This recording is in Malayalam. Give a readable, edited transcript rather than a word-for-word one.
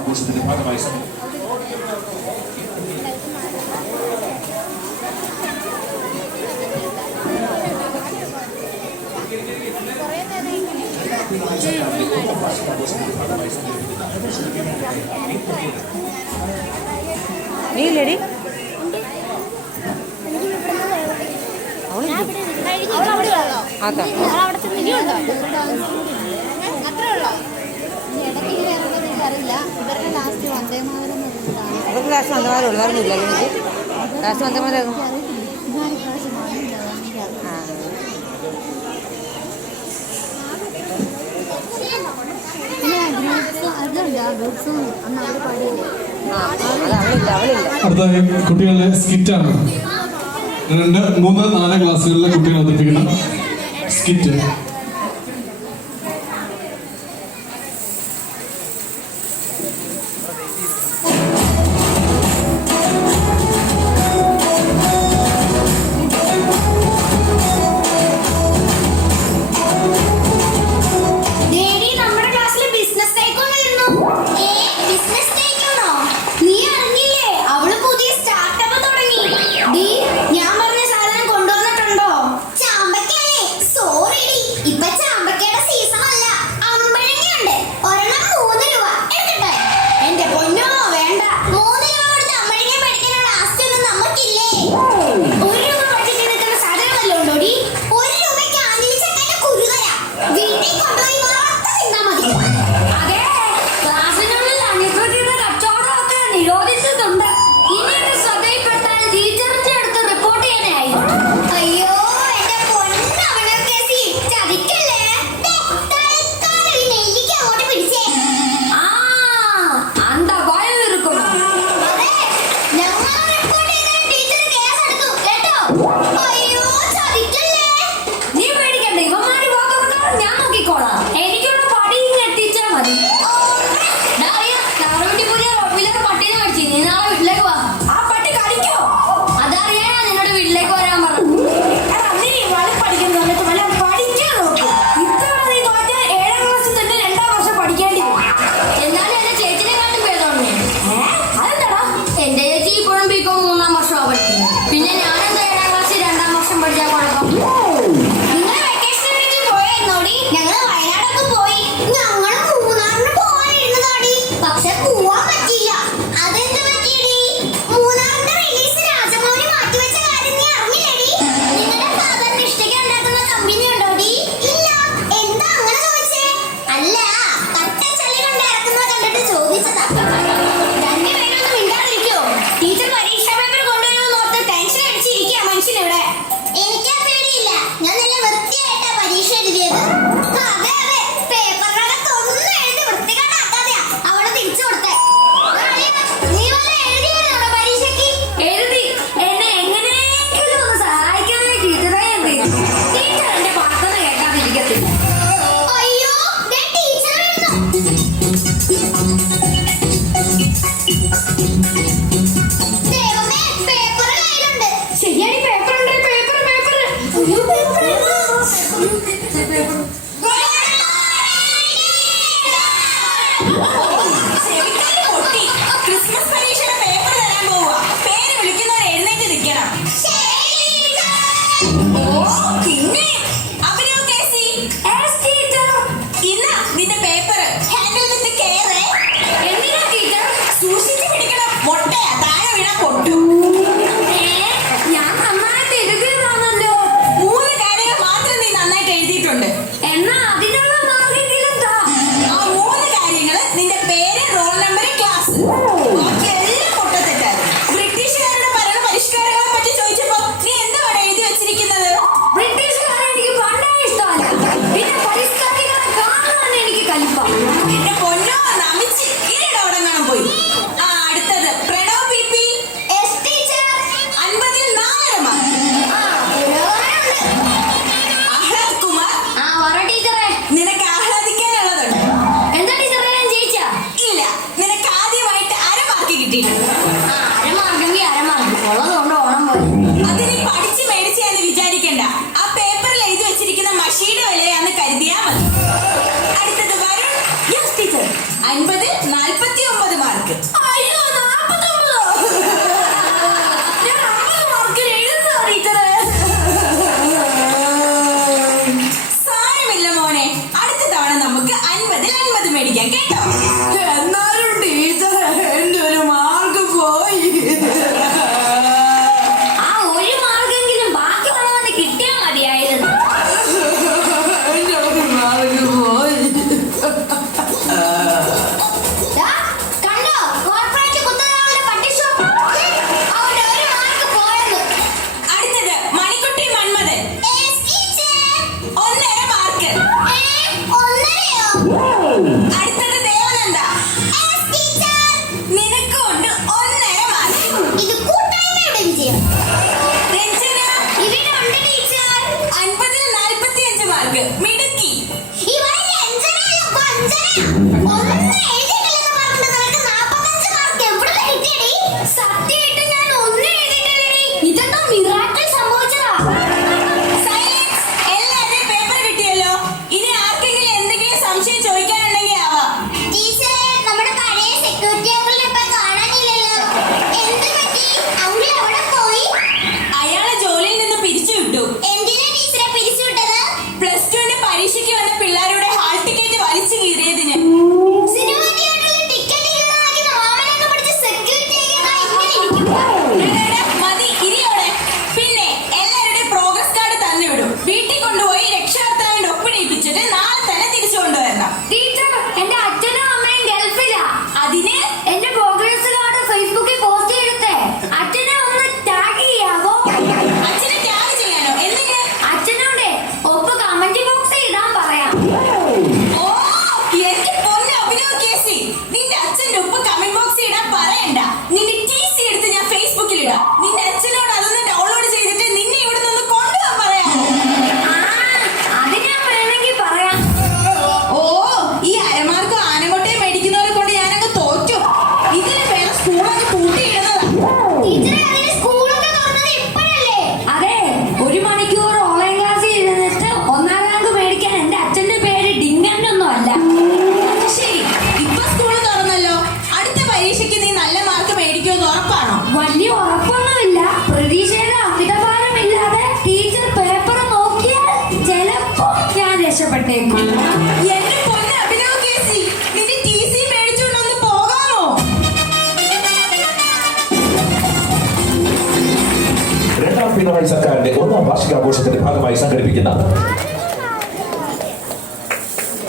ആഘോഷത്തിന്റെ ഭാഗമായി നീ ലേഡി അവർക്ക് ലാസ്റ്റ് വന്നമാരേ ഉള്ളൂ, വേറെ ഇല്ല. ലാസ്റ്റ് വന്നമാരായിരുന്നു. അടുത്ത കുട്ടികളുടെ സ്കിറ്റാണ്. 2, 3, 4 ക്ലാസ്സുകളിലെ കുട്ടികൾ അവതരിപ്പിക്കുന്ന സ്കിറ്റ്. ബ്രിട്ടീഷുകാരുടെ പരിഷ്കാരങ്ങളെ പറ്റി ചോദിച്ചപ്പോ നീ എന്താ എഴുതി വെച്ചിരിക്കുന്നത്? ബ്രിട്ടീഷുകാരുടെ മിടുക്കി. സത്യമായിട്ട് ഞാൻ ഒന്നും എഴുതിയിട്ടില്ലടി. ഇതെന്തോ മിറാക്കിൾ സംഭവിച്ചതാ. സൈലൻസ്. എല്ലാവരുടെയും പേപ്പർ കിട്ടിയല്ലോ. ഇനി ആർക്കെങ്കിലും എന്തെങ്കിലും സംശയം ചോദിക്കാനുണ്ടെങ്കിൽ ആവാം. നമ്മുടെ പഴയ സെക്യൂരിറ്റി അങ്കിളിനെ ഇപ്പൊ കാണാനില്ലല്ലോ. എന്ത് പറ്റി? അങ്കിൾ എവിടെ പോയി? അയാളെ ജോലിയിൽ നിന്ന് പിരിച്ചുവിട്ടു. എന്തിനാ ടീച്ചറെ പിരിച്ചുവിട്ടത്? +2 പരീക്ഷയ്ക്ക് വന്ന പിള്ളേരുടെ ഹാൾ ടിക്കറ്റ് വലിച്ചു കീറിയതിന്. സിനിമ തിയേറ്ററിൽ ടിക്കറ്റ് വാങ്ങിക്കുന്ന മാമനൊക്കെ പിടിച്ച് സെക്യൂരിറ്റി ഇങ്ങനെ ഇരിക്കും. മതി ഇരിയോടെ. പിന്നെ എല്ലാവരുടെയും പ്രോഗ്രസ് കാർഡ് തന്നുവിടും. വീട്ടിൽ കൊണ്ടുപോയി രക്ഷകർത്താവിന്റെ ഒപ്പിടിപ്പിച്ചിട്ട് നാളെ തന്നെ തിരിച്ചു കൊണ്ടുവരണം. ടീച്ചർ, എന്റെ അച്ഛനും അമ്മയും ഗൾഫിലാ. അതിന് എന്റെ പ്രോഗ്രസ് കാർഡ് ഫേസ്ബുക്കിൽ പോസ്റ്റ് ചെയ്തിട്ടേ. അച്ഛനെ ഒന്ന് ടാഗ് ചെയ്യാവോ? അച്ഛനെ ത്യാഗം ചെയ്യാനോ? എന്തിന്? അച്ഛനോടെ ഒപ്പ് കമന്റ് ബോക്സിൽ ഇടാൻ പറയാം. ഓ, എന്റെ പൊന്നു അഭിനവ് കേസി, നിന്റെ അച്ഛന്റെ ഉപ്പ് കമന്റ് ബോക്സിൽ ഇടാൻ പറയണ്ട. നിന്റെ TC എടുത്ത് ഞാൻ ഫേസ്ബുക്കിൽ ഇടാം. നിന്റെ അച്ഛനോട് അതൊന്ന് ഡൗൺലോഡ് ചെയ്തിട്ട് നിന്നെ ഇവിടെ നിന്ന് കൊണ്ടുപോകാൻ പറയാം. അത് ഞാൻ വേണമെങ്കിൽ പറയാം. ഓ, ഈ അരമാർക്കും ആനമുട്ടയും മേടിക്കുന്നവരെ കൊണ്ട് ഞാനങ്ങ് തോറ്റു. ഇതിന് വേണം സ്കൂളൊക്കെ പൂട്ടിയിടുന്നതാ. ടീച്ചറെ, അതിന് സ്കൂളൊക്കെ തുറന്നത് ഇപ്പോഴല്ലേ? അതെ, 1 മണിക്കൂർ ഓൺലൈൻ ക്ലാസ്സിൽ ഇരുന്നിട്ട് 1ാം റാങ്ക് മേടിക്കാൻ എന്റെ അച്ഛന്റെ പേര് ഡിങ്ങനൊന്നും അല്ല. ശരി, ഇപ്പൊ സ്കൂൾ തുറന്നല്ലോ. അടുത്ത പരീക്ഷയ്ക്ക് നീ നല്ല മാർക്ക് മേടിക്കുമെന്ന് ഉറപ്പാണോ? വലിയ ഉറപ്പൊന്നുമില്ല. പ്രതീക്ഷയുടെ അമിതഭാരമില്ലാതെ ടീച്ചർ പേപ്പർ നോക്കിയാൽ ചിലപ്പോ ഞാൻ രക്ഷപ്പെട്ടേക്കും. എന്റെ പൊന്ന് അഭിനവ് കേസി, നിന്റെ TC മേടിച്ചുകൊണ്ടൊന്ന് പോകാമോ? രണ്ടാം പിണറായി സർക്കാരിന്റെ 1ാം വാർഷികാഘോഷത്തിന്റെ ഭാഗമായി സംഘടിപ്പിക്കുന്ന